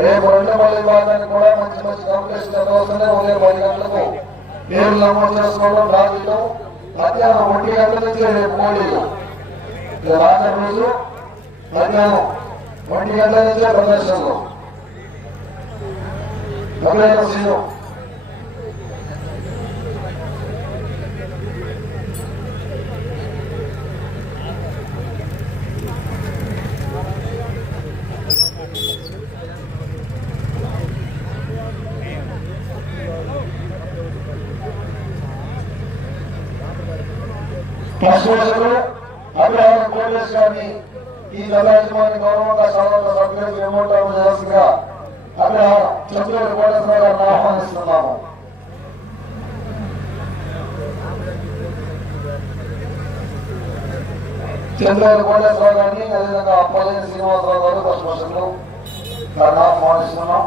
రేపు రెండో మళ్ళీ విభాగానికి కూడా మంచి మంచి కంప్లీషన్ జరగవస్తున్నాయి ఉదయం పది గంటలకు పేర్లు నమోదు చేసుకోవడం రాజీలో మధ్యాహ్నం ఒంటి గంటల నుంచి రేపు మోడీలు రాజం రోజు మధ్యాహ్నం ఒంటి గంటల నుంచే ప్రదర్శనలు. ఎవరైనా సీను పశువులు అభిరామ కోటేశ్ గారిని ఈ దళాయజమాని గౌరవంగా సభలో సభ్యులకు ఏమోటారు చేయాల్సిందిగా అభిరామ చంద్రుడు కోటేశ్వర గారిని ఆహ్వానిస్తున్నాము. చంద్రుడు కోటేశ్వర గారిని అదేవిధంగా అప్పలేని శ్రీనివాసరావు గారు పశుపక్షులు గారిని ఆహ్వానిస్తున్నాం.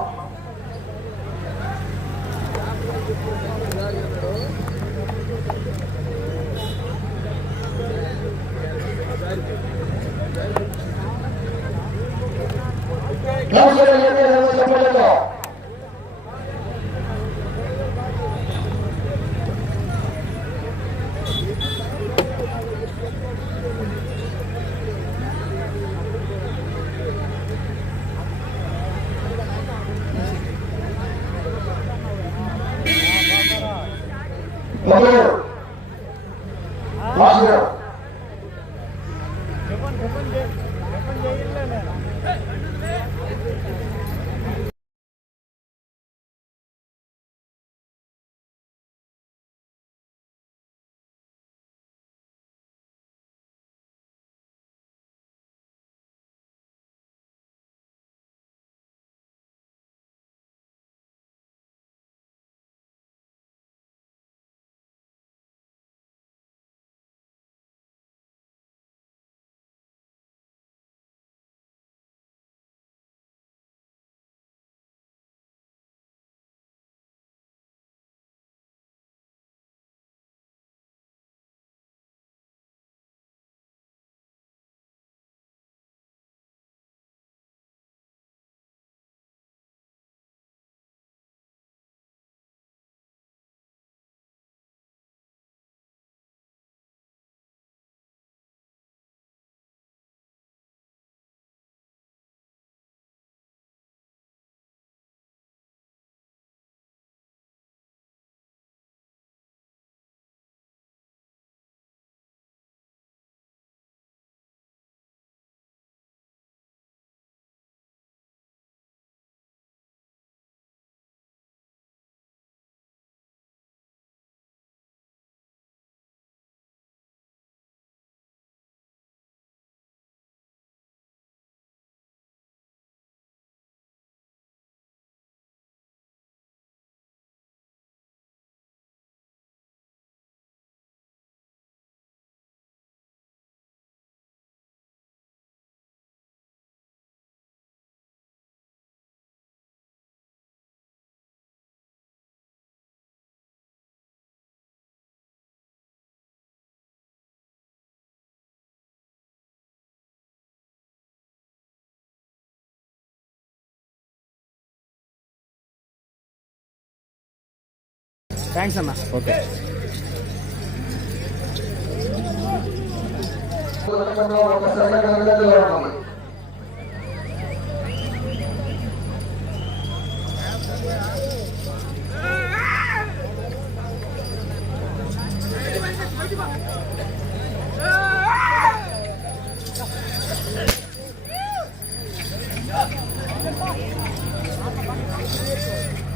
థ్యాంక్స్ అన్న. ఓకే.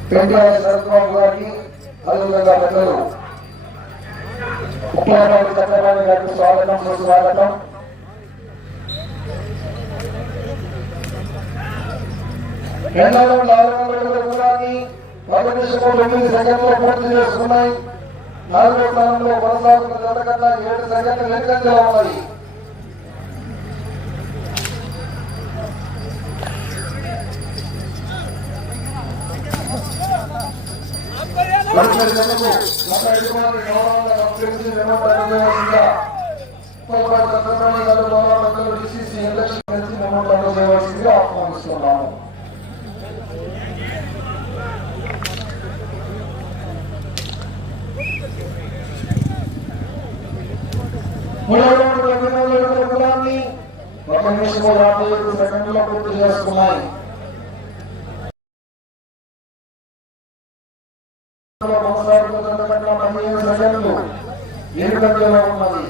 పెండ్లాల శరత్బాబు గారికి అదేవిధంగా పెద్దలు ఉప్పారావు చక్రపాణి గారికి స్వాగతం సుస్వాగతం. ఎన్నో నాలుగు వందల అడుగుల దూరాన్ని పది నిమిషము తొమ్మిది సెకండ్లు పూర్తి చేసుకున్నాయి. నాలుగో స్థానంలో కొనసాగుతున్న జత కన్నా ఏడు సెకండ్లు వెనుకంజలో ఉన్నాయి. నలభై నెలలకు నలభై ఐదు మంది గవర్నమెంట్ చంద్రబాబు గారు గవర్నమెంట్ డిసిసి ఎలక్షన్ నుంచి నమోదు చేయవలసిందిగా ఆహ్వానిస్తున్నాము మూడవ కులాన్ని ఒక నిమిషంలో యాభై ఐదు సెకండ్లో పూర్తి చేసుకున్నాయి. ఏడు ఉన్నది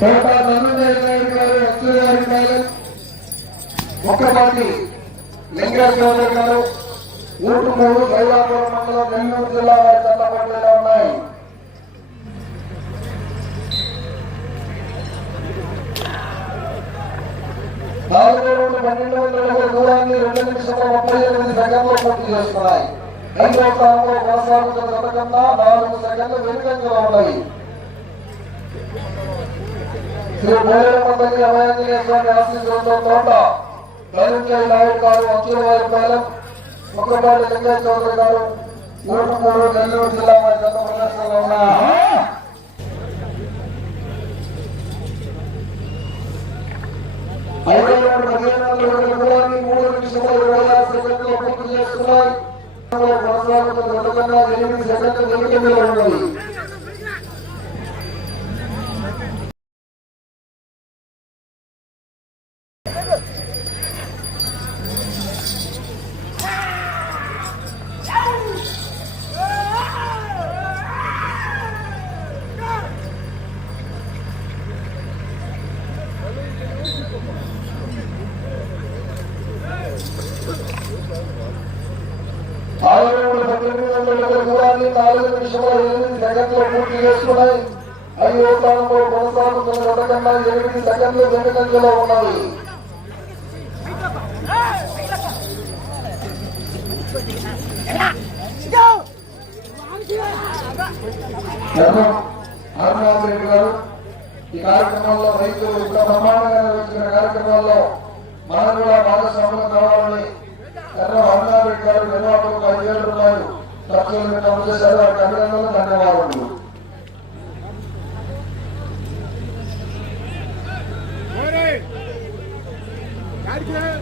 కోట ధనంజయ గారు అచ్చుగారి గారు ఒక్కపాటి లింగరాజ్ చౌదరి గారు ఊటుమూరు మండలం నెల్లూరు జిల్లా వారి చట్టపట్లలో ఉన్నాయి నాలుగు రోజు పన్నెండు వందల అడుగుల దూరాన్ని రెండు నిమిషాల ముప్పై ఎనిమిది సెకండ్లు పూర్తి చేస్తున్నాయి ఐదో స్థానంలో కొనసాగుతున్న జత కన్నా నాలుగు సెకండ్లు వెనుకంగా ఉన్నాయి శ్రీ బోలేరమ్మపల్లి అభయాంజనేయ స్వామి ఆశీస్సులతో తోట ధనంజయ నాయుడు గారు అచ్చులవారి పాలెం లింగయ్య చౌదరి గారు నెల్లూరు జిల్లా వారి ప్రదర్శనలో ఉన్నారు. ఐదో పదిహేను మూడు నిమిషముల ఇరవై ఆరు సెకండ్లు పూర్తి చేస్తున్నాయి కొనసాగుతున్న ఎనిమిది సెకండ్లు వెనుకంగా ఉన్నది పద్దెనిమిది నాలుగు ఎనిమిది పూర్తి చేసుకున్నాయి ఐదో స్థానంలో కొనసాగుతున్న కన్నా ఎనిమిది సెకండ్లు వెనుకంజలో ఉన్నాయి హనుమాన్ రెడ్డి గారు ఈ కార్యక్రమంలో రైతులు ఇంత బ్రహ్మాండంగా నిర్వహించిన కార్యక్రమాల్లో మనం కూడా భాగస్వాములు కావాలని ధర్మం హనుమాన్ రెడ్డి గారు నిర్వాహకులు ఖర్చులు పెట్టి అమలు చేశారు వారికి అభినందనలు ధన్యవాదములు దూరాన్ని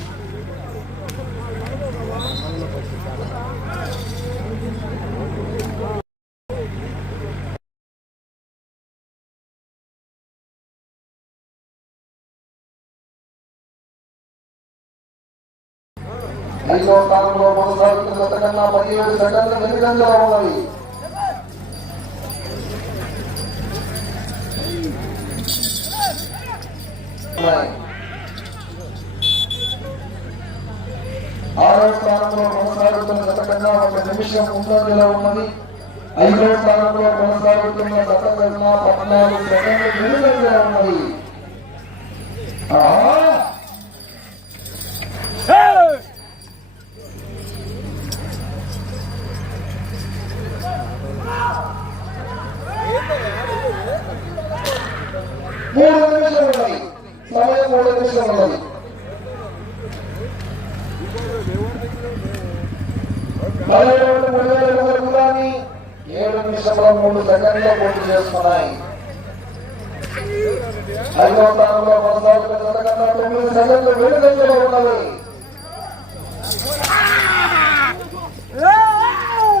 ఐదో స్థానంలో కొనసాగుతున్న కన్నా పదిహేడు సెకండ్లు వెనుకంగా ఉన్నది ఆరో స్థానంలో కొనసాగుతున్న గత కన్నా ఒక నిమిషం ముందంజలో ఉన్నది ఐదో స్థానంలో కొనసాగుతున్న గత కన్నా పద్నాలుగు సెకండ్లు వెనుకంగా ఉన్నది ఆహా! మూడు నిమిషాలు ఉన్నాయి సమయం మూడు నిమిషాలు ఉన్నది పదిహేడు మూడు వేల ఇరవై దూరాన్ని ఏడు నిమిషముల మూడు సెకండ్లు పూర్తి చేస్తున్నాయి ఐదవ స్థానంలో కొనసాగుతున్న జత తొమ్మిది సెకండ్లు ఉన్నది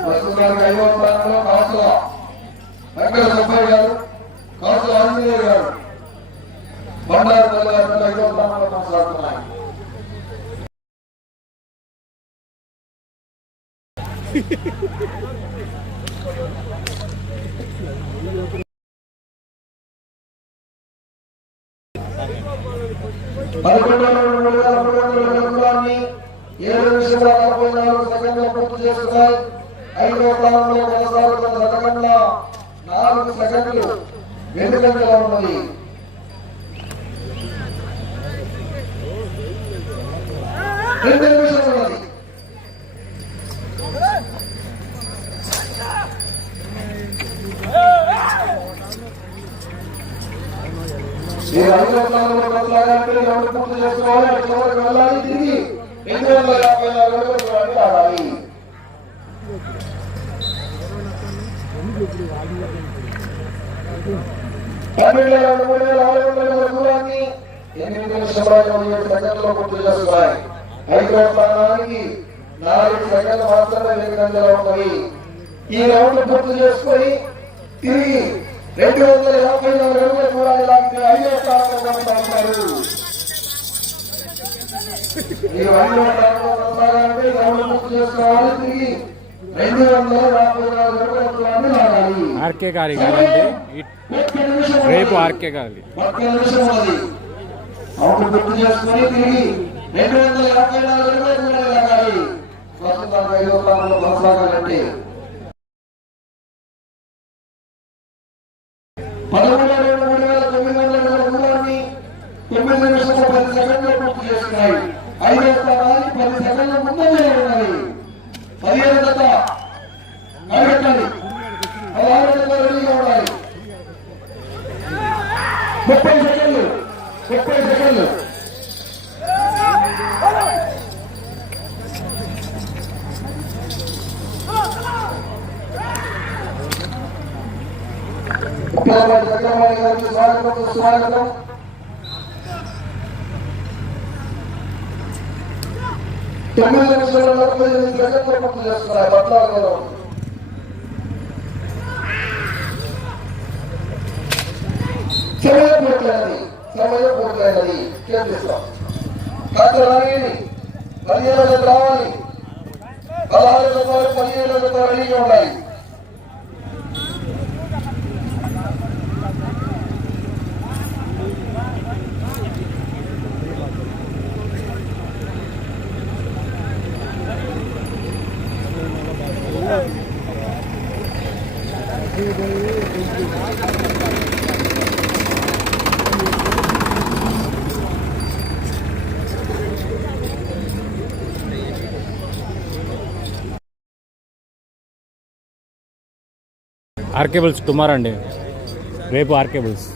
ప్రస్తుతానికి ఐదవ స్థానంలో కాసుల వెంకట సుబ్బయ్య గారు కాసుల ఆంజనేయ గారు బండారు తల్లి గారు ఐదవ స్థానంలో కొనసాగుతున్నాయి పదకొండు వందల మూడు వేల మూడు వందల దూరాన్ని ఏడు నిమిషముల నలభై నాలుగు సెకండ్ల పూర్తి చేస్తున్నాయి ఐదవ స్థానంలో కొనసాగుతున్న శతకంల నాలుగు సెకండ్లు వెనుకంజలో ఉన్నది రెండు నిమిషాలు ఈ పూర్తి చేసుకోవాలి అటు వెళ్ళాలి తిరిగి రెండు వందల యాభై నాలుగు అడుగుల ఆడాలి పన్నెండు మూడు వేల ఆరు వందల దూరాన్ని ఎనిమిది ఇరవై ఏడు పూర్తి చేస్తున్నాయి ఐదవ స్థానానికి నాలుగు సెకండ్లు మాత్రమే వెనుకంజలో ఉన్నాయి ఈ రౌండ్ పూర్తి చేసుకొని తిరిగి రెండు వందల యాభై నాలుగు అడుగుల దూరాన్ని లాగితే ఐదవ స్థానంలో కొనసాగుతారు ఐదవ స్థానంలో కొనసాగాలంటే పూర్తి చేసుకోవాలి తిరిగి రెండు వందల యాభై నాలుగు అడుగుల దూరాన్ని లాగాలి ఆర్కే గారి. రేపు ఆర్కే గారి. ఒక్క నిమిషం అవును గుర్తు చేసుకుని తిరిగి రెండు వందల యాభై నాలుగు అడుగుల దూరాన్ని లాగాలి ప్రస్తుతం ఐదవ స్థానంలో కొనసాగాలంటే పదమూడు రెండు మూడు వేల తొమ్మిది వందల అడుగుల దూరాన్ని తొమ్మిది నిమిషాల పది సెకండ్లు పూర్తి చేస్తున్నాయి ఐదవ స్థానానికి పది సెకండ్ల ముందంజలో ఉన్నది పదిహేను జత అడగట్టాలి పదహారు జత రెడీగా ఉండాలి ముప్పై సెకండ్లు. ముప్పై సెకండ్లు. స్వాగతం స్వాగతం తొమ్మిది లక్షల నలభై ఎనిమిది పద్నాలుగు. సమయం పూర్తయినది సమయం పూర్తయినది కేంద్రిస్తాం కాస్త రాగేది పదిహేను వందలు రావాలి పదహారు రూపాయలు పదిహేను రూపాయలు రెడీగా ఉండాలి ఆర్కేబుల్స్ టుమారో అండి. రేపు ఆర్కేబుల్స్.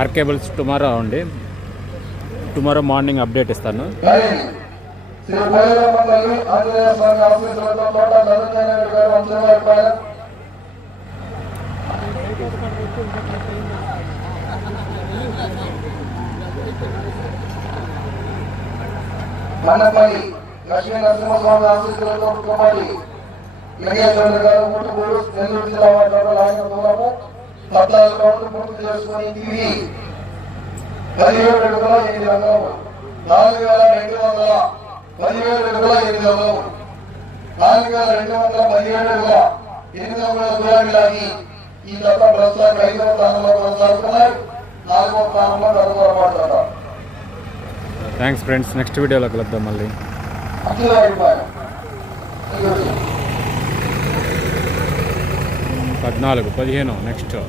ఆర్కేబుల్స్ టుమారో అండి టుమారో మార్నింగ్ అప్డేట్ ఇస్తాను. కానీ శ్రీ భైరవ ఆంజనేయ స్వామి ఆఫీసులతో తోట ధనంజయ నాయుడు గారు వంశవారి పైన లక్ష్మీ నరసింహస్వామి ఆఫీసులతో కుమారి లింగేశ్వర గారు ముట్టుకూరు నెల్లూరు జిల్లా వారి దూరము పద్నాలుగు రౌండ్లు పూర్తి చేసుకుని తిరిగి పదిహేడు అడుగుల ఎనిమిది వందలు నాలుగు వేల రెండు వందల పదిహేడు అడుగుల ఎనిమిది వందలు నాలుగు వేల రెండు వందల పదిహేడు అడుగుల ఎనిమిది వందల దూరాన్ని లాగి ఈ జత ప్రస్తుతానికి ఐదవ స్థానంలో కొనసాగుతున్నాయి నాలుగవ స్థానంలో కనుగొనబడుతున్నారు థ్యాంక్స్ ఫ్రెండ్స్ నెక్స్ట్ వీడియోలో కలుద్దాం మళ్ళీ. అఖిల పద్నాలుగు పదిహేను నెక్స్ట్